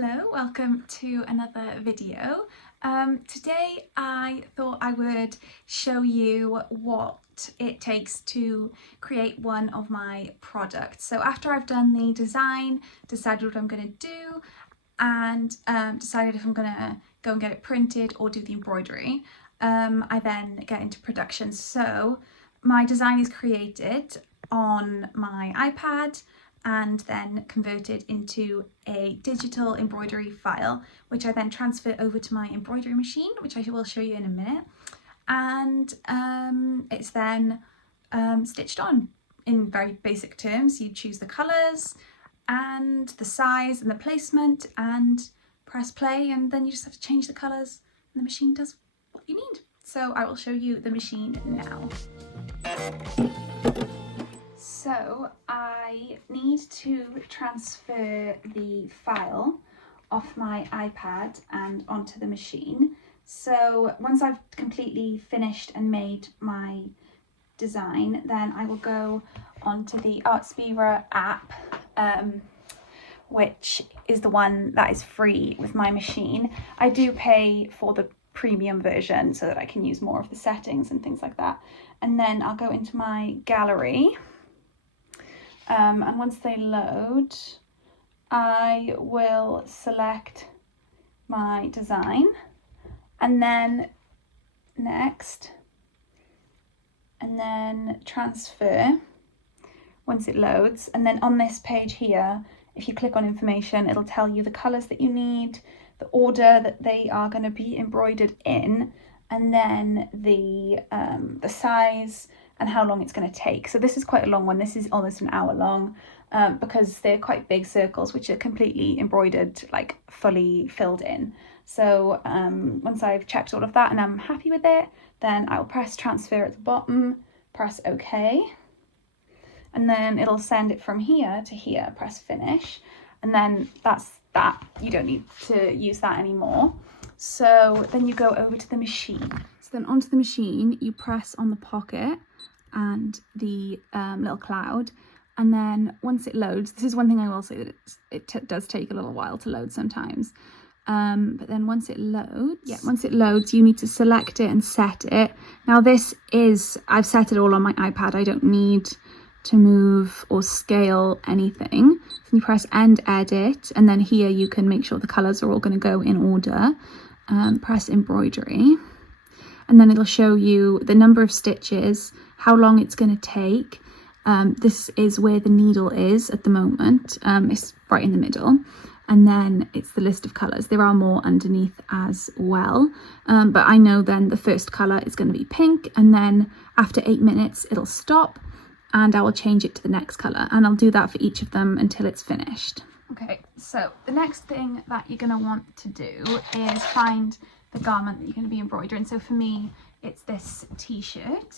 Hello, welcome to another video. Today I thought I would show you what it takes to create one of my products. So after I've done the design, decided what I'm going to do, and decided if I'm going to go and get it printed or do the embroidery, I then get into production. So my design is created on my iPad and then converted into a digital embroidery file, which I then transfer over to my embroidery machine, which I will show you in a minute. And it's then stitched on in very basic terms. You choose the colours and the size and the placement and press play, and then you just have to change the colours and the machine does what you need. So I will show you the machine now. So I need to transfer the file off my iPad and onto the machine. So once I've completely finished and made my design, then I will go onto the Artspira app, which is the one that is free with my machine. I do pay for the premium version so that I can use more of the settings and things like that. And then I'll go into my gallery. And once they load, I will select my design and then next, and then transfer once it loads. And then on this page here, if you click on information, it'll tell you the colours that you need, the order that they are going to be embroidered in, and then the size and how long it's going to take. So this is quite a long one. This is almost an hour long because they're quite big circles which are completely embroidered, like fully filled in. So once I've checked all of that and I'm happy with it, then I'll press transfer at the bottom, press OK, and then it'll send it from here to here, press finish, and then that's that. You don't need to use that anymore. So then you go over to the machine. So then onto the machine, you press on the pocket and the little cloud, and then once it loads, this is one thing I will say, that it does take a little while to load sometimes, but then once it loads, you need to select it and set it. Now this is, I've set it all on my iPad, I don't need to move or scale anything. So you press end edit, and then here you can make sure the colours are all going to go in order. Press embroidery, and then it'll show you the number of stitches, how long it's going to take. This is where the needle is at the moment. It's right in the middle, and then it's the list of colours. There are more underneath as well, but I know then the first colour is going to be pink, and then after 8 minutes it'll stop and I will change it to the next colour, and I'll do that for each of them until it's finished. Okay, so the next thing that you're going to want to do is find the garment that you're going to be embroidering. So for me, it's this t-shirt.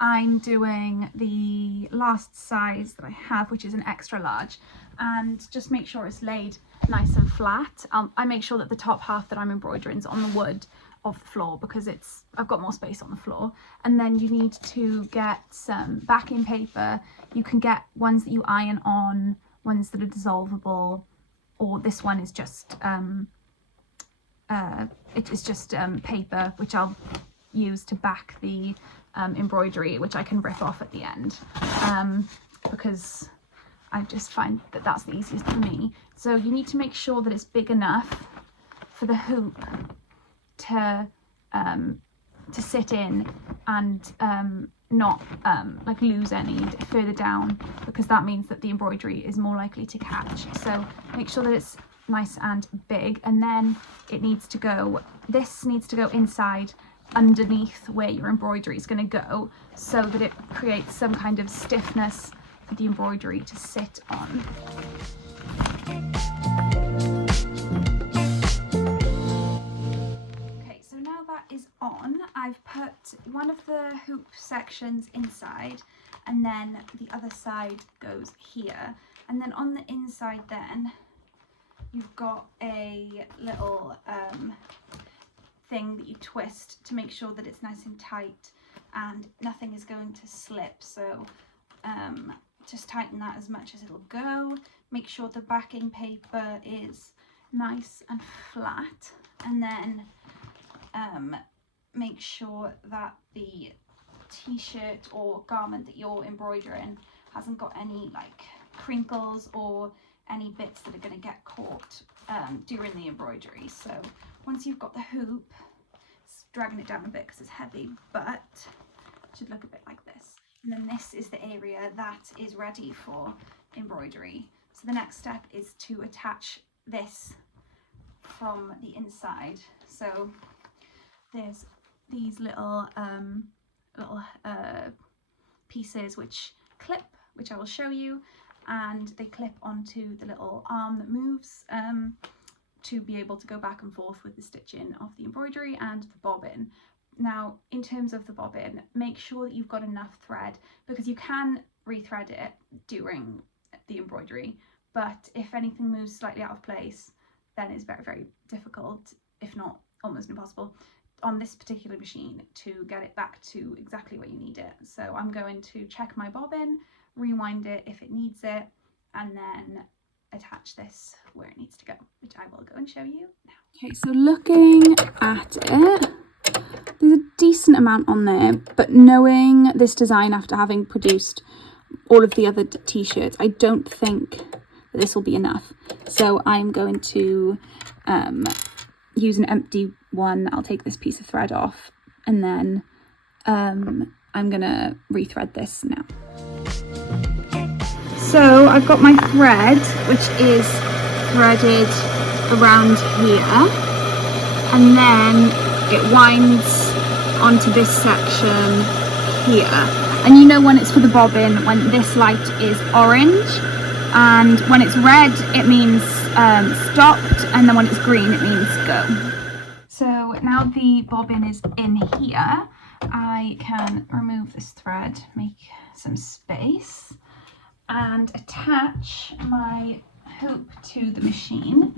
I'm doing the last size that I have, which is an extra large, and just make sure it's laid nice and flat. I make sure that the top half that I'm embroidering is on the wood of the floor because I've got more space on the floor. And then you need to get some backing paper. You can get ones that you iron on, ones that are dissolvable, or this one is just paper, which I'll use to back the embroidery, which I can rip off at the end, because I just find that that's the easiest for me. So you need to make sure that it's big enough for the hoop to sit in and not like lose any further down, because that means that the embroidery is more likely to catch. So make sure that it's nice and big, and then this needs to go inside underneath where your embroidery is going to go, so that it creates some kind of stiffness for the embroidery to sit on. Is on, I've put one of the hoop sections inside, and then the other side goes here, and then on the inside then you've got a little thing that you twist to make sure that it's nice and tight and nothing is going to slip. So just tighten that as much as it'll go. Make sure the backing paper is nice and flat, and then make sure that the t-shirt or garment that you're embroidering hasn't got any like crinkles or any bits that are going to get caught during the embroidery. So once you've got the hoop, it's dragging it down a bit because it's heavy, but it should look a bit like this. And then this is the area that is ready for embroidery. So the next step is to attach this from the inside. So there's these little pieces which clip, which I will show you, and they clip onto the little arm that moves to be able to go back and forth with the stitching of the embroidery and the bobbin. Now, in terms of the bobbin, make sure that you've got enough thread, because you can rethread it during the embroidery, but if anything moves slightly out of place, then it's very, very difficult, if not almost impossible, on this particular machine to get it back to exactly where you need it. So I'm going to check my bobbin, rewind it if it needs it, and then attach this where it needs to go, which I will go and show you now. Okay, so looking at it, there's a decent amount on there, but knowing this design after having produced all of the other t-shirts, I don't think that this will be enough. So I'm going to use an empty one. I'll take this piece of thread off, and then I'm gonna rethread this now. So I've got my thread, which is threaded around here, and then it winds onto this section here. And you know when it's for the bobbin, when this light is orange, and when it's red it means stopped, and then when it's green it means go. So now the bobbin is in here, I can remove this thread, make some space, and attach my hoop to the machine.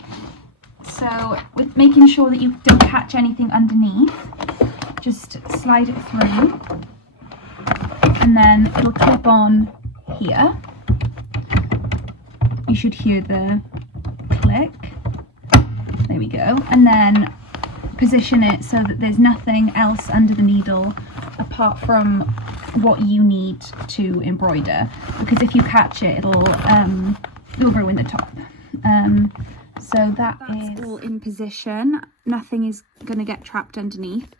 So with making sure that you don't catch anything underneath, just slide it through, and then it'll clip on here. You should hear the click. There we go. And then position it so that there's nothing else under the needle apart from what you need to embroider, because if you catch it, it'll ruin the top. So that's all in position. Nothing is going to get trapped underneath.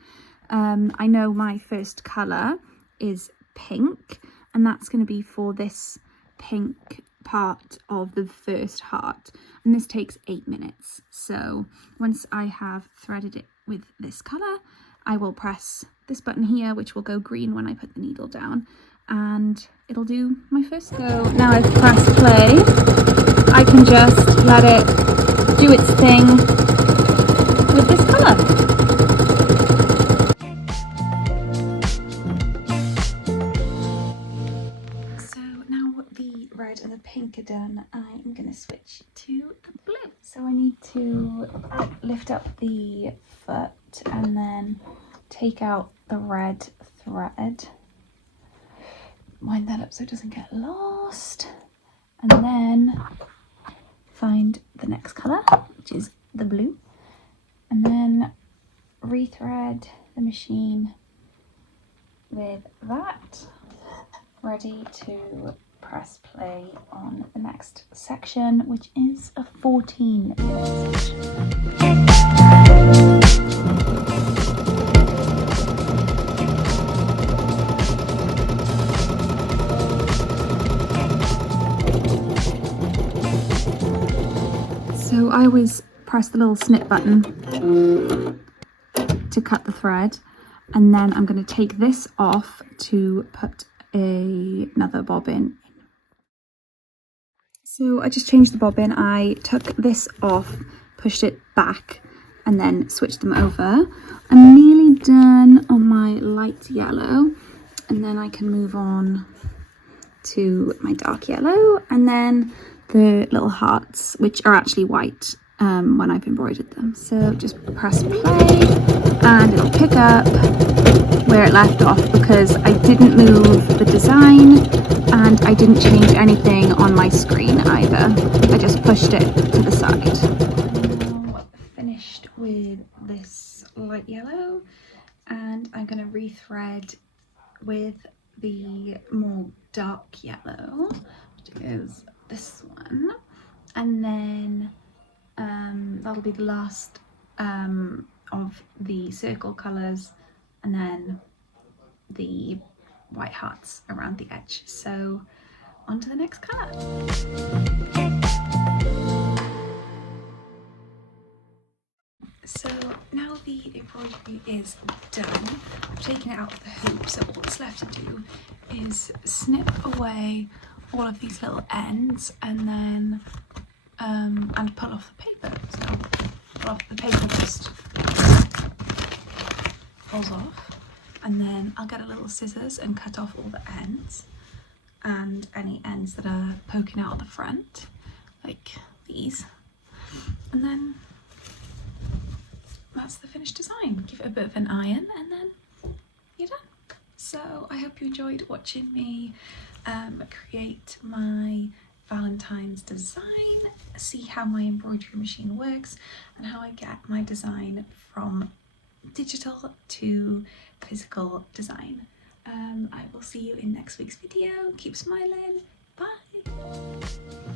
I know my first colour is pink, and that's going to be for this pink part of the first heart, and this takes 8 minutes. So once I have threaded it with this colour, I will press this button here, which will go green when I put the needle down, and it'll do my first go. Now I've pressed play, I can just let it do its thing with this colour. Red and the pink are done, I'm going to switch to the blue. So I need to lift up the foot and then take out the red thread, wind that up so it doesn't get lost, and then find the next colour, which is the blue, and then rethread the machine with that, ready to press play on the next section, which is a 14-minute section. So I always press the little snip button to cut the thread, and then I'm going to take this off to put another bobbin in. So I just changed the bobbin. I took this off, pushed it back, and then switched them over. I'm nearly done on my light yellow, and then I can move on to my dark yellow, and then the little hearts, which are actually white, when I've embroidered them. So just press play and it'll pick up where it left off, because I didn't move the design and I didn't change anything on my screen either. I just pushed it to the side. Now finished with this light yellow, and I'm going to rethread with the more dark yellow, which is this one, and then that'll be the last of the circle colours, and then the white hearts around the edge. So on to the next colour. So now the embroidery is done, I've taken it out of the hoop, so all that's left to do is snip away all of these little ends and then and pull off the paper. So pull off the paper, just pulls off, and then I'll get a little scissors and cut off all the ends and any ends that are poking out of the front, like these, and then that's the finished design. Give it a bit of an iron and then you're done. So I hope you enjoyed watching me create my Valentine's design, see how my embroidery machine works and how I get my design from digital to physical design. I will see you in next week's video. Keep smiling. Bye.